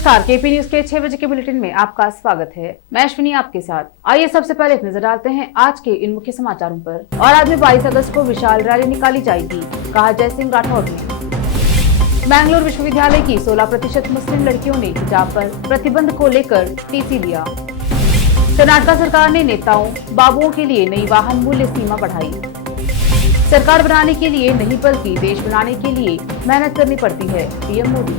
नमस्कार, KP news के 6 बजे के बुलेटिन में आपका स्वागत है। मैं अश्विनी आपके साथ। आइए सबसे पहले एक नजर डालते हैं आज के इन मुख्य समाचारों पर। और आज में 22 अगस्त को विशाल रैली निकाली जाएगी, कहा जय सिंह राठौड़ ने। मैंगलोर विश्वविद्यालय की 16% मुस्लिम लड़कियों ने हिजाब पर प्रतिबंध को लेकर टीसी लिया। कर्नाटक सरकार ने नेताओं बाबुओं के लिए नई वाहन मूल्य सीमा बढ़ाई। सरकार बनाने के लिए नहीं बल्कि देश बनाने के लिए मेहनत करनी पड़ती है, पीएम मोदी।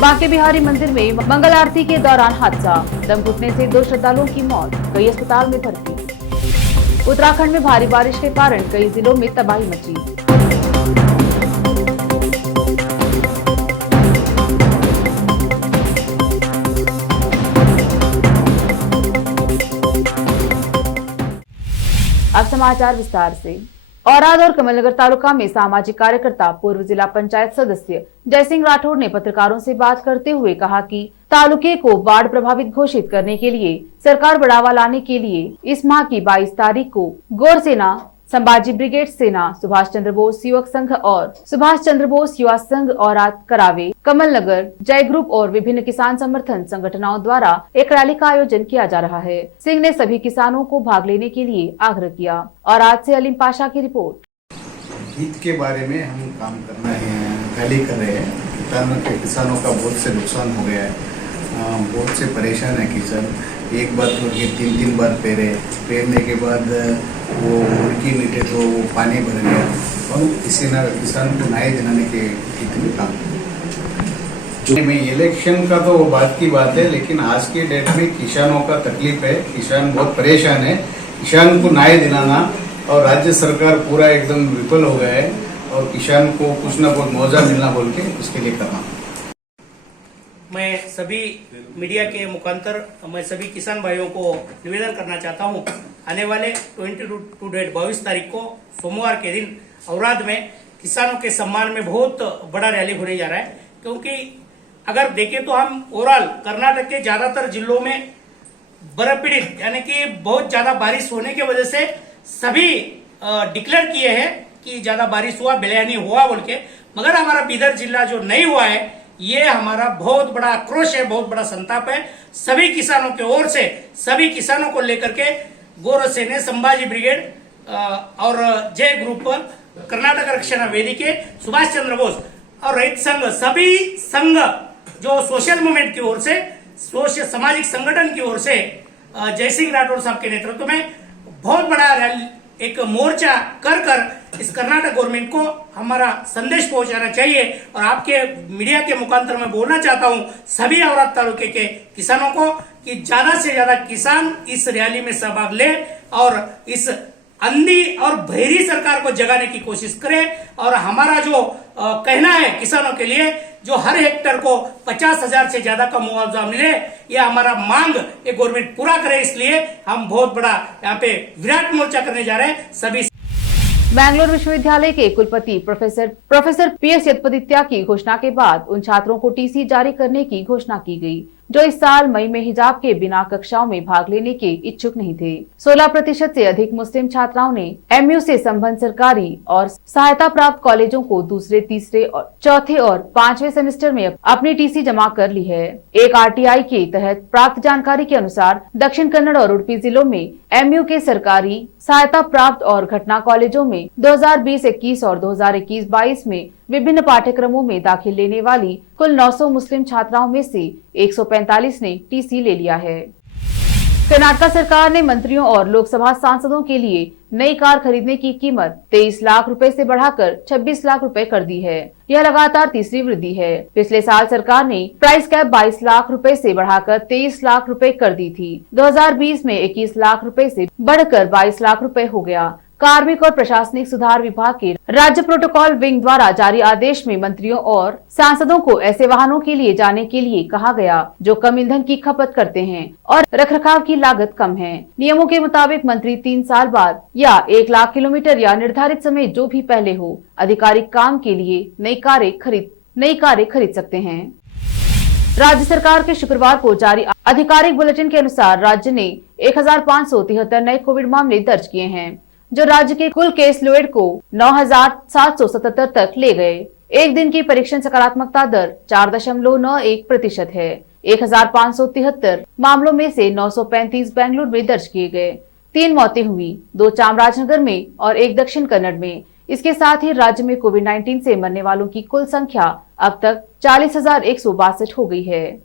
बांके बिहारी मंदिर में मंगल आरती के दौरान हादसा, दम घुटने से 2 श्रद्धालुओं की मौत, कई अस्पताल में भर्ती। उत्तराखंड में भारी बारिश के कारण कई जिलों में तबाही मची। अब समाचार विस्तार से। औराद और कमलनगर तालुका में सामाजिक कार्यकर्ता पूर्व जिला पंचायत सदस्य जय सिंह राठौड़ ने पत्रकारों से बात करते हुए कहा कि तालुके को बाढ़ प्रभावित घोषित करने के लिए सरकार बढ़ावा लाने के लिए इस माह की 22 तारीख को गौर सेना, संभाजी ब्रिगेड सेना, सुभाष चंद्र बोस युवक संघ और सुभाष चंद्र बोस युवा संघ औराद करावे, कमलनगर, जय ग्रुप और विभिन्न किसान समर्थन संगठनों द्वारा एक रैली का आयोजन किया जा रहा है। सिंह ने सभी किसानों को भाग लेने के लिए आग्रह किया। और आज से अलीम पाशा की रिपोर्ट। हित के बारे में हम काम करना है, रैली कर रहे हैं। किसानों का बहुत से नुकसान हो गया है, बहुत से परेशान है किसान। एक बार तो 3 बार पेरने के बाद वो मुर्गी नीचे तो वो पानी भर गया और किसान को न्याय दिलाने के हित में काम जो में इलेक्शन का तो वो बात की बात है, लेकिन आज के डेट में किसानों का तकलीफ है, किसान बहुत परेशान है। किसान को न्याय दिलाना और राज्य सरकार पूरा एकदम विफल हो गया है और किसान को कुछ ना कुछ मुआवजा मिलना बोल के उसके लिए करना। मैं सभी मीडिया के मुखांतर मैं सभी किसान भाइयों को निवेदन करना चाहता हूं, आने वाले 22 तारीख को सोमवार के दिन औराद में किसानों के सम्मान में बहुत बड़ा रैली होने जा रहा है। क्योंकि अगर देखें तो हम ओवरऑल कर्नाटक के ज्यादातर जिलों में बर्फ पीड़ित यानी कि बहुत ज्यादा बारिश होने की वजह से सभी डिक्लेयर किए हैं कि ज्यादा बारिश हुआ, बेलैनी हुआ बोल के, मगर हमारा बीदर जिला जो नहीं हुआ है, ये हमारा बहुत बड़ा आक्रोश है, बहुत बड़ा संताप है। सभी किसानों की ओर से सभी किसानों को लेकर के गौर सेना, संभाजी ब्रिगेड और जय ग्रुप, कर्नाटक रक्षण वेदिके, सुभाष चंद्र बोस और रैत संघ, सभी संघ जो सोशल मूवमेंट की ओर से, सामाजिक संगठन की ओर से जय सिंह राठौड़ साहब के नेतृत्व में बहुत बड़ा रैली, एक मोर्चा कर इस कर्नाटक गवर्नमेंट को हमारा संदेश पहुंचाना चाहिए। और आपके मीडिया के मुखांतर मैं बोलना चाहता हूं सभी औराद तालुके के किसानों को कि ज्यादा से ज्यादा किसान इस रैली में सहभाग ले और इस अंधी और बहरी सरकार को जगाने की कोशिश करें। और हमारा जो कहना है किसानों के लिए, जो हर हेक्टर को 50,000 से ज्यादा का मुआवजा मिले, यह हमारा मांग ये गवर्नमेंट पूरा करे। इसलिए हम बहुत बड़ा यहाँ पे विराट मोर्चा करने जा रहे हैं। सभी मैंगलोर विश्वविद्यालय के कुलपति प्रोफेसर PS यदपदित्या की घोषणा के बाद उन छात्रों को टीसी जारी करने की घोषणा की गई जो इस साल मई में हिजाब के बिना कक्षाओं में भाग लेने के इच्छुक नहीं थे। 16% से अधिक मुस्लिम छात्राओं ने MU से संबद्ध सरकारी और सहायता प्राप्त कॉलेजों को दूसरे, तीसरे और चौथे और 5वें सेमेस्टर में अपनी टीसी जमा कर ली है। एक RTI के तहत प्राप्त जानकारी के अनुसार दक्षिण कन्नड़ और उडुपी जिलों में MU के सरकारी, सहायता प्राप्त और घटना कॉलेजों में 2020-21 और 2021-22 में विभिन्न पाठ्यक्रमों में दाखिल लेने वाली कुल 900 मुस्लिम छात्राओं में से 145 ने टीसी ले लिया है। कर्नाटक सरकार ने मंत्रियों और लोकसभा सांसदों के लिए नई कार खरीदने की कीमत 23 लाख रुपए से बढ़ाकर 26 लाख रुपए कर दी है। यह लगातार तीसरी वृद्धि है। पिछले साल सरकार ने प्राइस कैप 22 लाख रुपए से बढ़ाकर 23 लाख रुपए कर दी थी। 2020 में 21 लाख रुपए से बढ़कर 22 लाख रुपए हो गया। कार्मिक और प्रशासनिक सुधार विभाग के राज्य प्रोटोकॉल विंग द्वारा जारी आदेश में मंत्रियों और सांसदों को ऐसे वाहनों के लिए जाने के लिए कहा गया जो कम ईंधन की खपत करते हैं और रखरखाव की लागत कम है। नियमों के मुताबिक मंत्री 3 साल बाद या 1 लाख किलोमीटर या निर्धारित समय जो भी पहले हो आधिकारिक काम के लिए नई कारें खरीद सकते हैं। राज्य सरकार के शुक्रवार को जारी आधिकारिक बुलेटिन के अनुसार राज्य ने 1573 नए कोविड मामले दर्ज किए हैं जो राज्य के कुल केस लोड को 9,777 तक ले गए। एक दिन की परीक्षण सकारात्मकता दर 4.91% है। 1573 मामलों में से 935 बेंगलुरु में दर्ज किए गए। 3 मौतें हुई, 2 चामराजनगर में और 1 दक्षिण कन्नड़ में। इसके साथ ही राज्य में कोविड-19 से मरने वालों की कुल संख्या अब तक 40,162 हो गई है।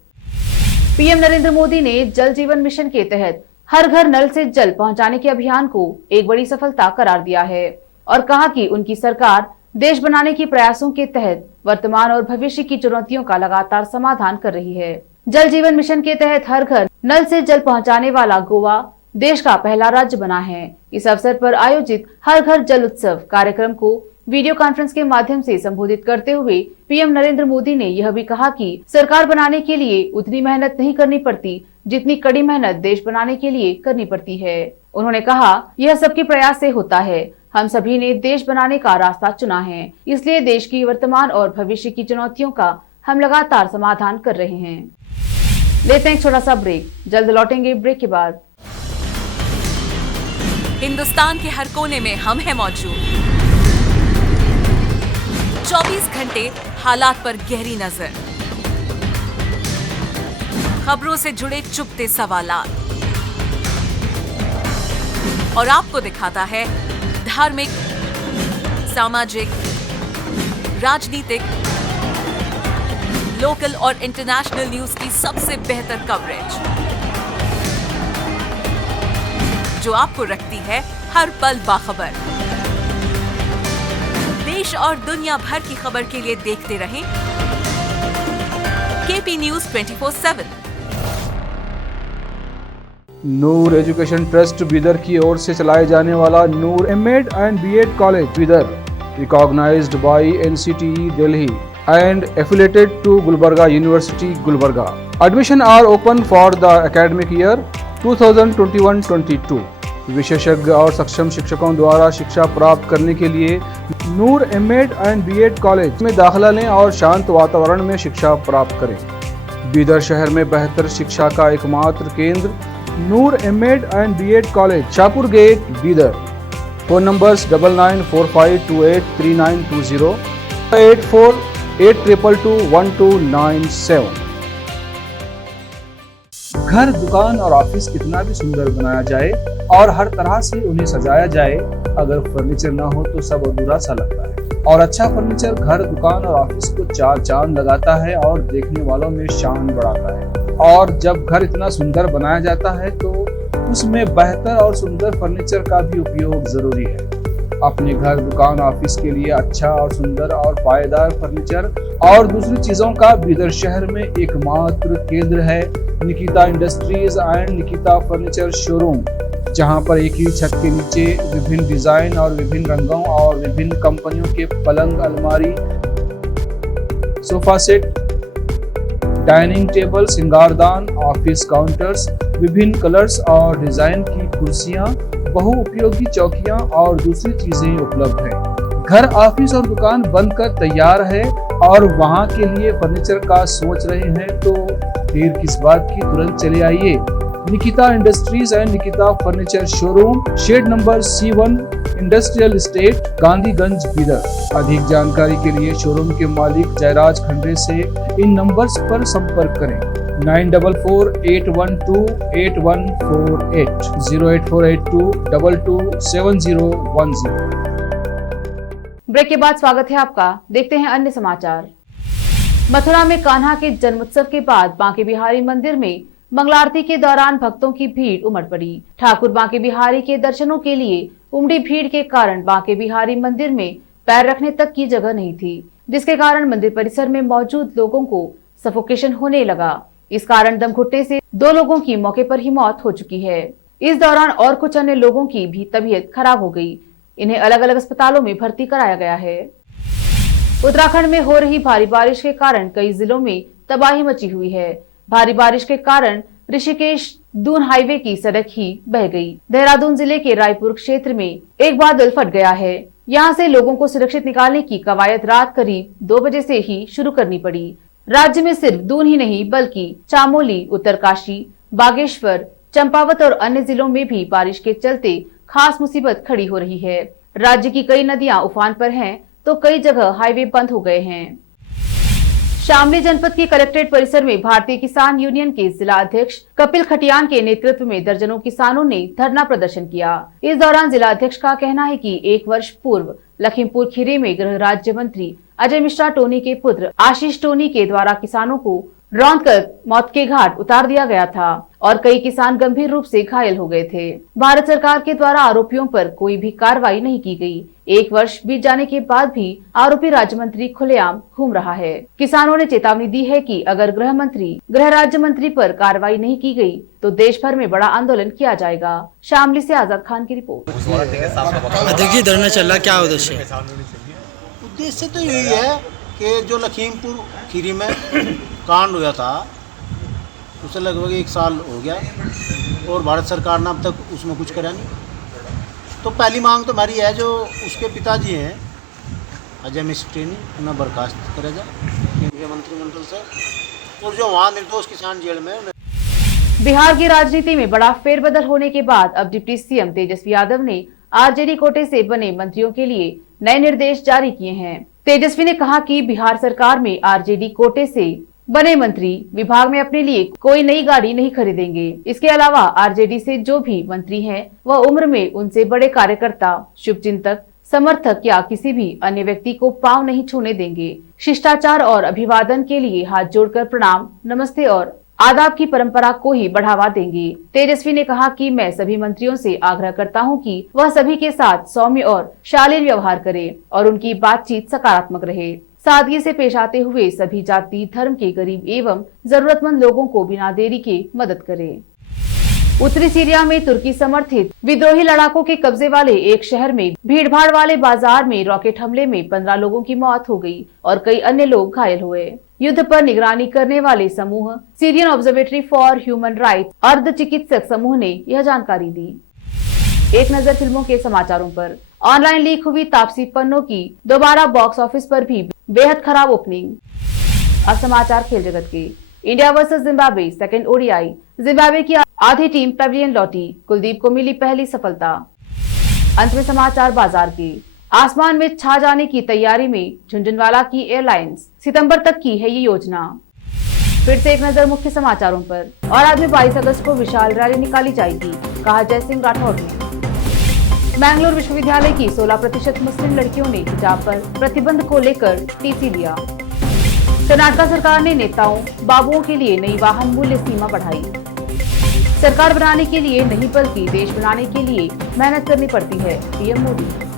पीएम नरेंद्र मोदी ने जल जीवन मिशन के तहत हर घर नल से जल पहुंचाने के अभियान को एक बड़ी सफलता करार दिया है और कहा कि उनकी सरकार देश बनाने के प्रयासों के तहत वर्तमान और भविष्य की चुनौतियों का लगातार समाधान कर रही है। जल जीवन मिशन के तहत हर घर नल से जल पहुंचाने वाला गोवा देश का पहला राज्य बना है। इस अवसर पर आयोजित हर घर जल उत्सव कार्यक्रम को वीडियो कॉन्फ्रेंस के माध्यम से संबोधित करते हुए पीएम नरेंद्र मोदी ने यह भी कहा कि सरकार बनाने के लिए उतनी मेहनत नहीं करनी पड़ती जितनी कड़ी मेहनत देश बनाने के लिए करनी पड़ती है। उन्होंने कहा, यह सबके प्रयास से होता है। हम सभी ने देश बनाने का रास्ता चुना है, इसलिए देश की वर्तमान और भविष्य की चुनौतियों का हम लगातार समाधान कर रहे हैं। लेते हैं एक छोटा सा ब्रेक, जल्द लौटेंगे ब्रेक के बाद। हिंदुस्तान के हर कोने में हम हैं मौजूद। 24 घंटे हालात पर गहरी नजर, खबरों से जुड़े चुपते सवालात और आपको दिखाता है धार्मिक, सामाजिक, राजनीतिक, लोकल और इंटरनेशनल न्यूज की सबसे बेहतर कवरेज जो आपको रखती है हर पल बाखबर। देश और दुनिया भर की खबर के लिए देखते रहें KP news 24/7। Noor education trust Bidar की ओर से चलाए जाने वाला Noor MEd and BEd college Bidar, recognized by NCTE Delhi and affiliated to Gulbarga University, Gulbarga. Admission are open for the academic year 2021-22. विशेषज्ञ और सक्षम शिक्षकों द्वारा शिक्षा प्राप्त करने के लिए नूर एमएड एंड बीएड कॉलेज में दाखिला लें और शांत वातावरण में शिक्षा प्राप्त करें। बीदर शहर में बेहतर शिक्षा का एकमात्र केंद्र Noor MEd and BEd college, Shahpur gate, Bidar. Phone numbers 9945283920, 8482221297। घर, दुकान और ऑफिस कितना भी सुंदर बनाया जाए और हर तरह से उन्हें सजाया जाए, अगर फर्नीचर ना हो तो सब अधूरा सा लगता है। और अच्छा फर्नीचर घर, दुकान और ऑफिस को 4 चांद लगाता है और देखने वालों में शान बढ़ाता है। और जब घर इतना सुंदर बनाया जाता है तो उसमें बेहतर और सुंदर फर्नीचर का भी उपयोग जरूरी है। अपने घर, दुकान, ऑफिस के लिए अच्छा और सुंदर और पायदार फर्नीचर और दूसरी चीजों का बीदर शहर में एकमात्र केंद्र है Nikita industries and Nikita furniture showroom, जहां पर एक ही छत के नीचे विभिन्न डिजाइन और विभिन्न रंगों और विभिन्न कंपनियों के पलंग, अलमारी, सोफा सेट, डाइनिंग टेबल, सिंगारदान, ऑफिस काउंटर्स, विभिन्न कलर्स और डिजाइन की कुर्सियां, बहुउपयोगी चौकियां और दूसरी चीजें उपलब्ध हैं। घर, ऑफिस और दुकान बनकर तैयार है और वहां के लिए फर्नीचर का सोच रहे हैं तो देर किस बात की, तुरंत चले आइए। Nikita industries and Nikita furniture showroom, shed number C1, industrial estate, Gandhiganj, Bidar. अधिक जानकारी के लिए शोरूम के मालिक जयराज खंडे से इन नंबर्स पर संपर्क करें। 9448128148, 08482227010। ब्रेक के बाद स्वागत है आपका। देखते हैं अन्य समाचार। मथुरा में कान्हा के जन्मोत्सव के बाद बांके बिहारी मंदिर में मंगला आरती के दौरान भक्तों की भीड़ उमड़ पड़ी। ठाकुर बांके बिहारी के दर्शनों के लिए उमड़ी भीड़ के कारण बांके बिहारी मंदिर में पैर रखने तक की जगह नहीं थी, जिसके कारण मंदिर परिसर में मौजूद लोगों को सफोकेशन होने लगा। इस कारण दम घुटने से 2 लोगों की मौके पर ही मौत हो चुकी है। इस दौरान और कुछ अन्य लोगों की भी तबीयत खराब हो गई। इन्हें अलग अलग अस्पतालों में भर्ती कराया गया है। उत्तराखंड में हो रही भारी बारिश के कारण कई जिलों में तबाही मची हुई है। भारी बारिश के कारण ऋषिकेश दून हाईवे की सड़क ही बह गई। देहरादून जिले के रायपुर क्षेत्र में एक बादल फट गया है। यहां से लोगों को सुरक्षित निकालने की कवायद रात करीब 2 बजे से ही शुरू करनी पड़ी। राज्य में सिर्फ दून ही नहीं बल्कि चामोली, उत्तरकाशी, बागेश्वर, चंपावत और अन्य जिलों में भी बारिश के चलते खास मुसीबत खड़ी हो रही है। राज्य की कई नदियां उफान पर हैं, तो कई जगह हाईवे बंद हो गए हैं। शामली जनपद के कलेक्ट्रेट परिसर में भारतीय किसान यूनियन के जिला अध्यक्ष कपिल खटियान के नेतृत्व में दर्जनों किसानों ने धरना प्रदर्शन किया। इस दौरान जिला अध्यक्ष का कहना है कि 1 वर्ष पूर्व लखीमपुर खीरी में गृह राज्य मंत्री अजय मिश्रा टोनी के पुत्र आशीष टोनी के द्वारा किसानों को रौंद कर मौत के घाट उतार दिया गया था और कई किसान गंभीर रूप से घायल हो गए थे। भारत सरकार के द्वारा आरोपियों पर कोई भी कार्रवाई नहीं की गई। 1 वर्ष बीत जाने के बाद भी आरोपी राज्य मंत्री खुलेआम घूम रहा है। किसानों ने चेतावनी दी है कि अगर गृह राज्य मंत्री पर कार्रवाई नहीं की गई तो देश भर में बड़ा आंदोलन किया जाएगा। शामली से आजाद खान की रिपोर्ट। देखिए धरना चल रहा, क्या उद्देश्य है? उद्देश्य तो यही है कि जो लखीमपुर खीरी में कांड हुआ था उसे लगभग 1 साल हो गया और भारत सरकार ने अब तक उसमें कुछ करा नहीं। तो पहली मांग तो हमारी है, जो उसके पिताजी हैं अजय मिश्रा टोनी, उन्हें बर्खास्त करा जाए केंद्रीय मंत्रिमंडल से, और जो वहाँ निर्दोष किसान जेल में। बिहार की राजनीति में बड़ा फेरबदल होने के बाद अब डिप्टी सीएम तेजस्वी यादव ने आरजेडी कोटे से बने मंत्रियों के लिए नए निर्देश जारी किए हैं। तेजस्वी ने कहा कि बिहार सरकार में आरजेडी कोटे से बने मंत्री विभाग में अपने लिए कोई नई गाड़ी नहीं खरीदेंगे। इसके अलावा आरजेडी से जो भी मंत्री हैं, वह उम्र में उनसे बड़े कार्यकर्ता, शुभचिंतक, समर्थक या किसी भी अन्य व्यक्ति को पांव नहीं छूने देंगे। शिष्टाचार और अभिवादन के लिए हाथ जोड़कर प्रणाम, नमस्ते और आदाब की परंपरा को ही बढ़ावा देंगे। तेजस्वी ने कहा कि मैं सभी मंत्रियों से आग्रह करता हूं कि वह सभी के साथ सौम्य और शालीन व्यवहार करें और उनकी बातचीत सकारात्मक रहे। सादगी से पेश आते हुए सभी जाति धर्म के गरीब एवं जरूरतमंद लोगों को बिना देरी के मदद करें। उत्तरी सीरिया में तुर्की समर्थित विद्रोही लड़ाकों के कब्जे वाले एक शहर में भीड़भाड़ वाले बाजार में रॉकेट हमले में 15 लोगों की मौत हो गई और कई अन्य लोग घायल हुए। युद्ध पर निगरानी करने वाले समूह Syrian observatory for human rights अर्ध चिकित्सक समूह ने यह जानकारी दी। एक नजर फिल्मों के समाचारों पर। ऑनलाइन लीक हुई तापसी पन्नों की दोबारा बॉक्स ऑफिस पर भी बेहद खराब ओपनिंग। अब समाचार खेल जगत के। India versus Zimbabwe second ODI. Zimbabwe की आधी टीम पवेलियन लौटी, कुलदीप को मिली पहली सफलता। अंत में समाचार बाजार के। आसमान में छा जाने की तैयारी में झुंझुनवाला की एयरलाइंस, सितंबर तक की है ये योजना। फिर से एक नजर मुख्य समाचारों पर। और आज में 22 अगस्त को विशाल रैली निकाली जाएगी, कहा जय सिंह राठौड़ ने। मैंगलोर विश्वविद्यालय की 16% मुस्लिम लड़कियों ने हिजाब पर प्रतिबंध को लेकर टीसी लिया। कर्नाटक सरकार ने नेताओं बाबुओं के लिए नई वाहन मूल्य सीमा बढ़ाई। सरकार बनाने के लिए नहीं बल्कि देश बनाने के लिए मेहनत करनी पड़ती है, पीएम मोदी।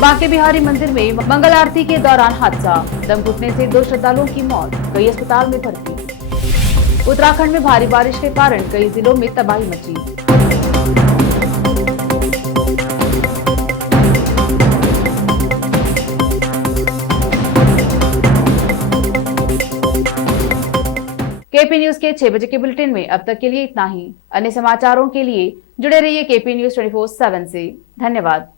बांके बिहारी मंदिर में मंगल आरती के दौरान हादसा, दम घुटने से 2 श्रद्धालुओं की मौत, कई अस्पताल में भर्ती। उत्तराखंड में भारी बारिश के कारण कई जिलों में तबाही मची। केपी न्यूज के 6 बजे के बुलेटिन में अब तक के लिए इतना ही। अन्य समाचारों के लिए जुड़े रहिए केपी न्यूज 24/7 से। धन्यवाद।